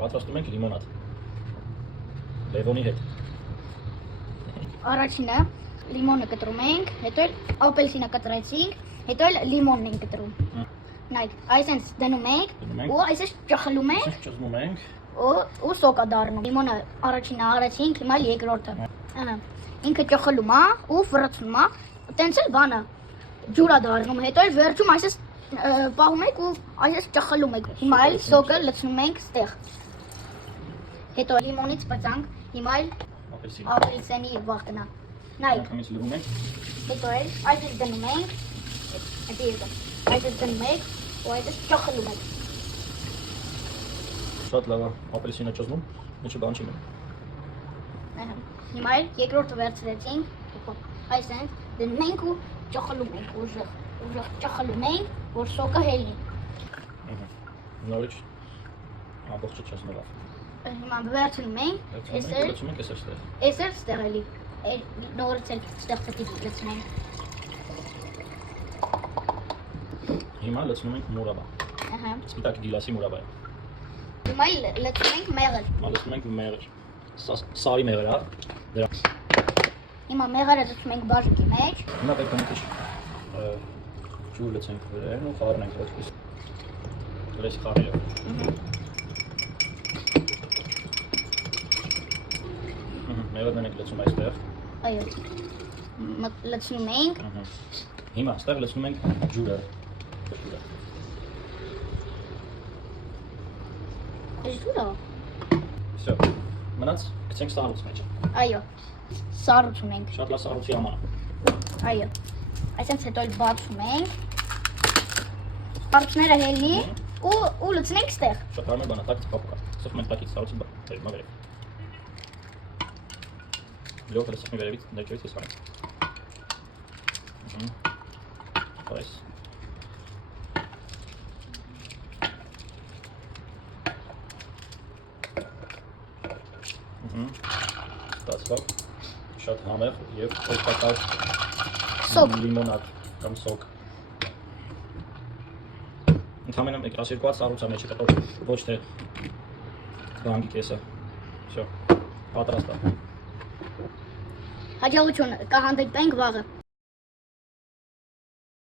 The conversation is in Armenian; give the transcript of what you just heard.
Պատրաստում ենք լիմոնադ։ Լևոնի հետ։ Առաջինը լիմոնը կտրում ենք, հետո ապելսինը կտրեցինք, հետո լիմոնն ենք կտրում։ Նայեք, այսպես դնում ենք ու այսպես ճխլում ենք։ Ճզմում ենք։ Ու սոկա դառնում։ Լիմոնը առաջինը արեցինք, հիմա երկրորդը։ Ահա։ Ինքը ճխլում է ու վրացնում է։ Տենց էլ բանը ջուր է դառնում, հետո վերջում այսպես պահում եք ու այսպես ճխլում եք։ Հիմա էլ սոկը լցնում ենք ստեղ։ Հետո լիմոնից բացանք, հիմա էլ ապելսինի վախտնա։ Նայեք։ Լվում ենք։ Հետո էլ այսպես դնում ենք։ Այսպես դնում ենք ու այսպես ճխլում ենք։ Շատ լավ է, ապելսինը ճզմում, ինչը բան չի մնում։ Ահա։ Հիմա էլ երկրորդը վերցրեցինք, այսպես դնում ենք ու ճխլում ենք ուժեղ ճխլում ենք, որ սոկը հելնի։ Նորից ամբողջը չեսնով է։ Հիմա վերցնում ենք, լցում ենք ստեղ։ Էսեր ստեղ էլի, նորից էլ ստեղ պետք է լցնենք։ Հիմա լցնում ենք մուրաբա։ Ահա։ Սպիտակ գիլասի մուրաբա։ Հիմա լցնում ենք մեղր։ Հիմա լցնում ենք մեղր։ Սարի մեղր է։ Դրա։ Հիմա մեղրը լցնում ենք բաժակի մեջ։ Հիմա պետք է մի քիչ ջուր լցենք վրան ու խառնենք այդպես։ Լես խառնելով։ Մեղրն ենք լցում այստեղ։ Այո։ Լցնում ենք։ Հիմա այստեղ լցնում ենք ջուրը։ Ջուրը։ Всё։ Մնաց գցենք սառույց մեջ։ Այո։ Սառուցում ենք։ Շատ լավ սառույցի համար։ Այո։ Այսինքն հետո էլ բացում ենք։ Սառույցները հելնի ու լցնենք ստեղ։ Շատ հարմար բան է, տակից փոփոխ է։ Սա մենք տակից սառույցի բան, մագրե։ Լավ, հենց մի վերևից ներքևից էս բանը։ Այս։ Ստացավ շատ համեղ եւ օգտակար Սոկ լիմոնադ կամ սոկ։ Ընդհանրապես մեկ 12 հատ սառույց է մեջը կտոր, ոչ թե բանկի կեսը։ Всё, պատրաստ է։ Հաջողություն կհանդիպենք վաղը։